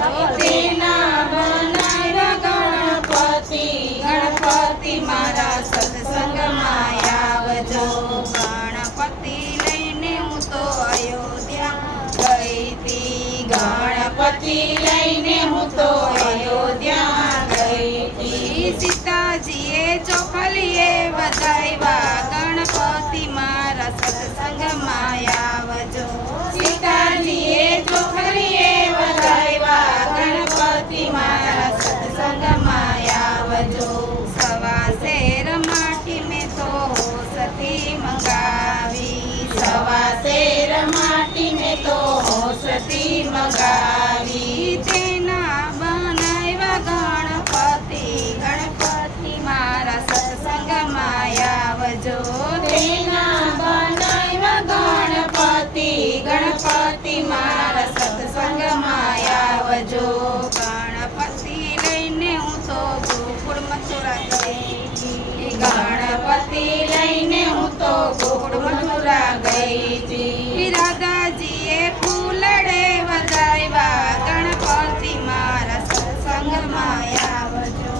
તેના બનાવ્યા ગણપતિ ગણપતિ મારા સત્સંગમાં આવજો ગણપતિ લઈને હું તો અયોધ્યા ગઈ તી ગણપતિ લઈને હું તો અયોધ્યા ગઈ તી સીતાજીએ ચોખલીએ વધાવ્યા ગણપતિ મારા સત્સંગમાં આવજો સીતાજીએ ચોખલીએ વધાવ્યા ગણપતિ મારા સત્સંગમાં આવજો સવા શેર માટી મેં તો હોસથી મંગાવી સવા શેર માટી મેં તો હોસથી મંગાવી તેના બનાવ્યા ગણપતિ ગણપતિ મારા સત્સંગમાં આવજો તેના બનાવ્યા ગણપતિ ગણપતિ મારા સત્સંગમાં આવજો ગણપતિ લઈને હું તો ગોકુળ મથુરા ગઈ ગણપતિ લઈને હું તો ગોકુળ મથુરા ગઈ હતી રાધાજીએ ફૂલડે વધાવ્યા ગણપતિ મારા સત્સંગમાં આવજો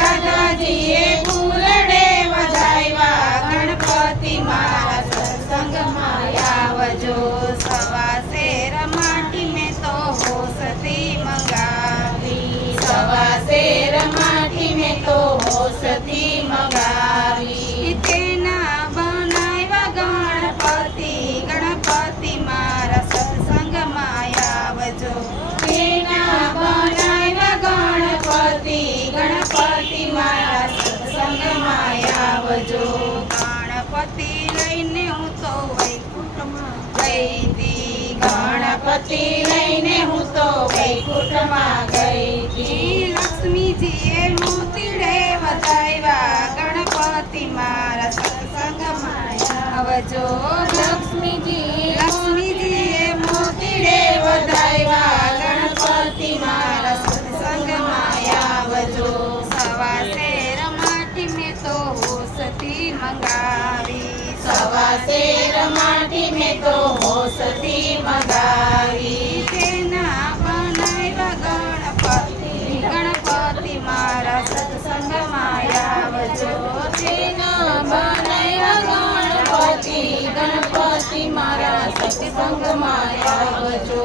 રાધાજીએ ફૂલડે વધાવ્યા ગણપતિ મારા સત્સંગમાં આવજો સવા શેર માટી મેં તો હોસથી મંગાવી સવા શેર માટી મેં તો હોસથી મંગાવી તેના બનાવ્યા ગણપતિ ગણપતિ મારા સત્સંગમાં આવજો તેના બનાવ્યા ગણપતિ ગણપતિ મારા સત્સંગમાં આવજો ગણપતિ લઈને હું તો વૈકુંઠમાં ગઈ તી ગણપતિ લઈને હું તો વૈકુંઠમાં ગઈ તી લક્ષ્મીજીએ મોતીડે વધાવ્યા ગણપતિ મારા સત્સંગમાં આવજો લક્ષ્મીજીએ મોતીડે વધાવ્યા ગણપતિ મારા સત્સંગમાં આવજો સવા શેર માટી મેં તો હોસથી મંગાવી સવા શેર માટી મેં તો હોસથી મંગાવી તેના બનાવ્યા ગણપતિ મારા સત્સંગમાં આવજો તેના બનાવ્યા ગણપતિ મારા સત્સંગમાં આવજો